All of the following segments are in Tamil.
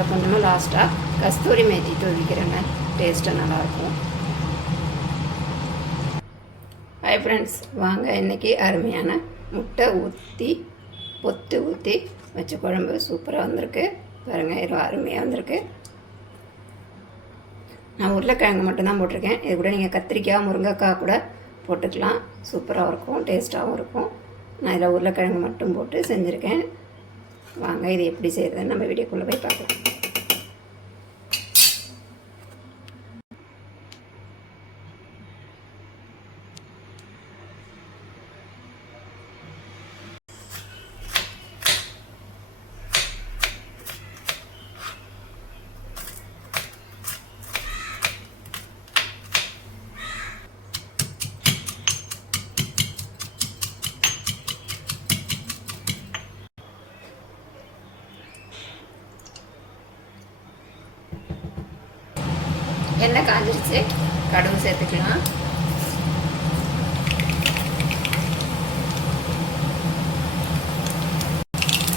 அதில் கொஞ்சமாக லாஸ்ட்டாக கஸ்தூரி மேத்தி தூவிக்கிறேங்க. டேஸ்ட்டு நல்லாயிருக்கும். ஹாய் ஃப்ரெண்ட்ஸ், வாங்க இன்றைக்கி அருமையான முட்டை ஊற்றி பொத்து ஊற்றி வச்ச குழம்பு சூப்பராக வந்திருக்கு பாருங்கள். இது அருமையாக வந்திருக்கு. நான் உருளைக்கிழங்கு மட்டும்தான் போட்டிருக்கேன். இது கூட நீங்கள் கத்திரிக்காய் முருங்கைக்காய் கூட போட்டுக்கலாம். சூப்பராக இருக்கும், டேஸ்ட்டாகவும் இருக்கும். நான் இதில் உருளைக்கிழங்கு மட்டும் போட்டு செஞ்சுருக்கேன். வாங்க இது எப்படி செய்கிறதுன்னு நம்ம வீடியோக்குள்ளே போய் பார்க்கலாம். எண்ணெய் காஞ்சிருச்சு, கடுகு சேர்த்துக்கலாம்.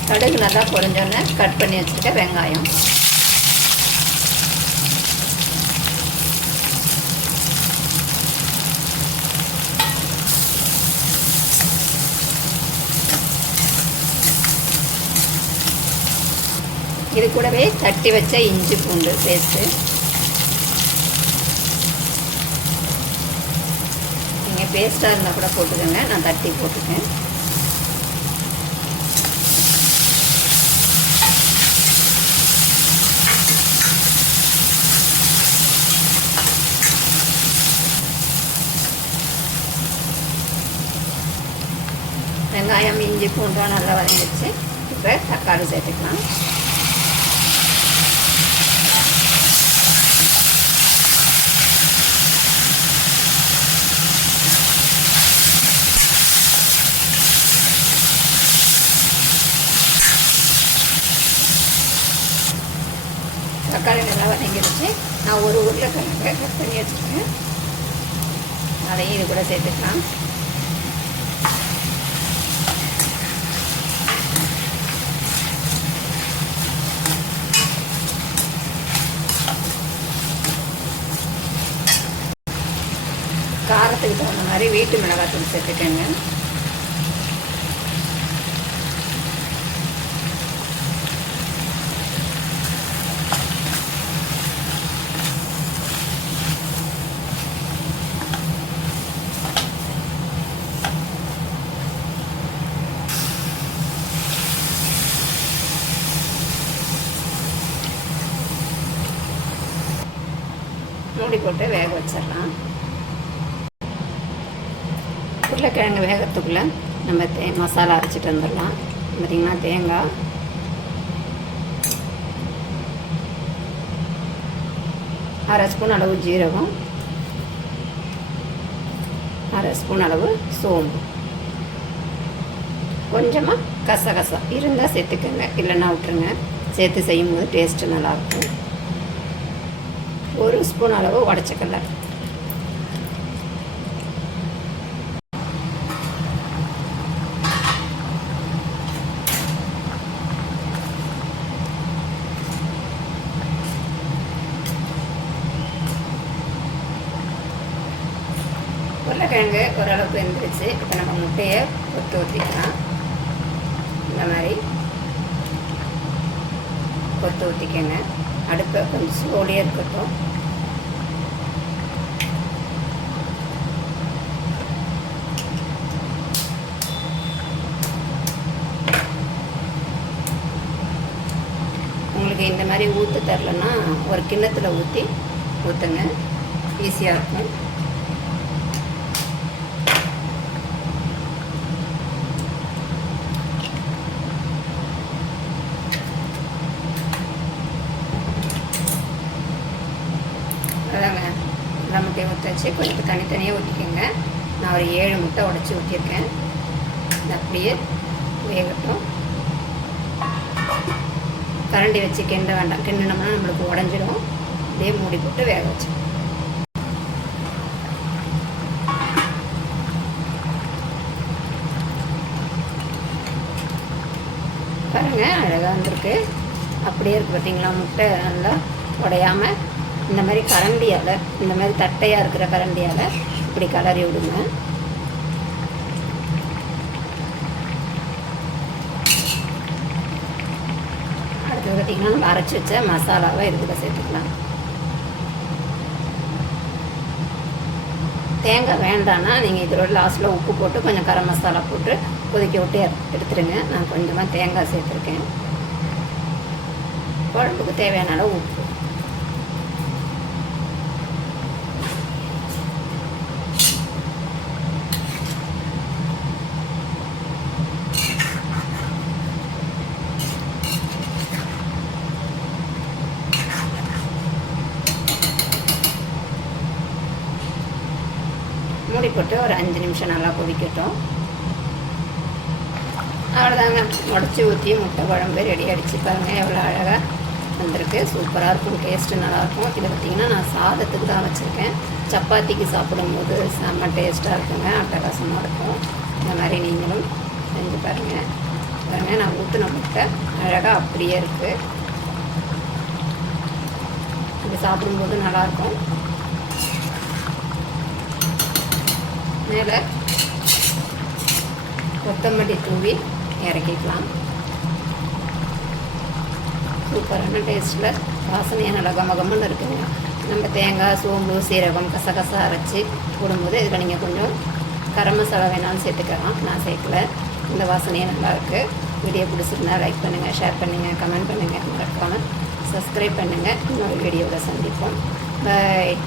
கடுகு நல்லா பொரிஞ்சோன்னே கட் பண்ணி வச்சுருக்க வெங்காயம், இது கூடவே தட்டி வச்ச இஞ்சி பூண்டு பேஸ்ட்டு. பேஸ்ட்டாக இருந்தால் கூட போட்டுக்கோங்க, நான் தட்டி போட்டுக்கேன். வெங்காயம் இஞ்சி பூண்டும் நல்லா வதங்கிடுச்சு. இப்போ தக்காளி சேர்த்துக்கலாம். தக்காளி நல்லா வதங்கிடுச்சு. நான் ஒரு உருளைக்கிழங்கு கட் பண்ணி வச்சுருக்கேன், அதையும் இது கூட சேர்த்துக்கலாம். காரத்துக்கு தகுந்த மாதிரி வீட்டு மிளகாத்தூள் சேர்த்துக்கங்க. மூடி போட்டு வேக வச்சிடலாம். உருளைக்கிழங்கு வேகத்துக்குள்ளே நம்ம மசாலா அரைச்சிட்டு வந்துடலாம். பார்த்திங்கன்னா தேங்காய், அரை ஸ்பூன் அளவு ஜீரகம், அரை ஸ்பூன் அளவு சோம்பு, கொஞ்சமாக கசகசா இருந்தால் சேர்த்துக்கோங்க, இல்லைன்னா விட்டுருங்க. சேர்த்து செய்யும்போது டேஸ்ட்டு நல்லாயிருக்கும். ஒரு ஸ்பூன் அளவு உடச்சக்கடலை, உருளைக்கிழங்கு ஓரளவுக்கு வெந்துருச்சு. இப்போ நம்ம முட்டையை கொத்து ஊற்றிக்கலாம். இந்த மாதிரி கொத்து ஊற்றிக்கங்க. அடுப்பை கொஞ்சம் ஸ்லோலியே இருக்கட்டும். உங்களுக்கு இந்த மாதிரி ஊற்ற தரலன்னா ஒரு கிண்ணத்தில் ஊற்றுங்க, ஈஸியாக இருக்கும். அதாங்க எல்லா முட்டையை ஊற்றாச்சு. கொஞ்சம் தனித்தனியாக ஊற்றிக்கோங்க. நான் ஒரு 7 முட்டை உடச்சி ஊற்றிருக்கேன். அப்படியே வேகட்டும். கரண்டி வச்சு கிண்ட வேண்டாம், கிண்டினோம்னா நம்மளுக்கு உடஞ்சிடும். அப்படியே மூடி போட்டு வேக வச்சு பாருங்கள், அழகாக வந்திருக்கு. அப்படியே இருக்குது பார்த்தீங்களா. முட்டை நல்லா உடையாமல் இந்த மாதிரி கரண்டியால், இந்த மாதிரி தட்டையாக இருக்கிற கரண்டியால் இப்படி கலரி விடுங்க. அடுத்தது பார்த்திங்கன்னா நம்ம அரைச்சி வச்ச மசாலாவை இதுக்குள்ள சேர்த்துக்கலாம். தேங்காய் வேண்டான்னா நீங்கள் இதோட லாஸ்ட்டில் உப்பு போட்டு கொஞ்சம் கரம் மசாலா போட்டு கொதிக்க விட்டு எடுத்துருங்க. நான் கொஞ்சமாக தேங்காய் சேர்த்துருக்கேன். குழம்புக்கு தேவையான அளவு உப்பு. மூடி போட்டு ஒரு 5 நிமிஷம் நல்லா கொதிக்கட்டும். அவ்வளோதாங்க, உடச்சி ஊற்றி முட்டை குழம்பு ரெடி ஆகிடுச்சு. பாருங்கள் எவ்வளோ அழகாக வந்திருக்கு. சூப்பராக இருக்கும், டேஸ்ட்டு நல்லாயிருக்கும். இதை பார்த்திங்கன்னா நான் சாதத்துக்கு தான் வச்சுருக்கேன். சப்பாத்திக்கு சாப்பிடும்போது செம்ம டேஸ்ட்டாக இருக்குங்க, அட்டகாசமாக இருக்கும். இந்த மாதிரி நீங்களும் செஞ்சு பாருங்கள். பாருங்கள் நான் ஊற்றின முட்டை அழகாக அப்படியே இருக்குது. இது சாப்பிடும்போது நல்லாயிருக்கும். மேலே கொத்தமல்லி தூவி இறக்கிக்கலாம். சூப்பரான டேஸ்ட்டில் வாசனையாக நல்லா கமகமன்னு இருக்குங்க. நம்ம தேங்காய், சோம்பு, சீரகம், கசகசா அரைச்சி போடும்போது இதில் நீங்கள் கொஞ்சம் கரம் மசாலா வேணாலும் சேர்த்துக்கலாம். நான் சேர்க்கல. இந்த வாசனையே நல்லாயிருக்கு. வீடியோ பிடிச்சிருந்தா லைக் பண்ணுங்கள், ஷேர் பண்ணுங்கள், கமெண்ட் பண்ணுங்கள், மறக்காமல் சப்ஸ்கிரைப் பண்ணுங்கள். இன்னொரு வீடியோவில் சந்திப்போம். பாய்.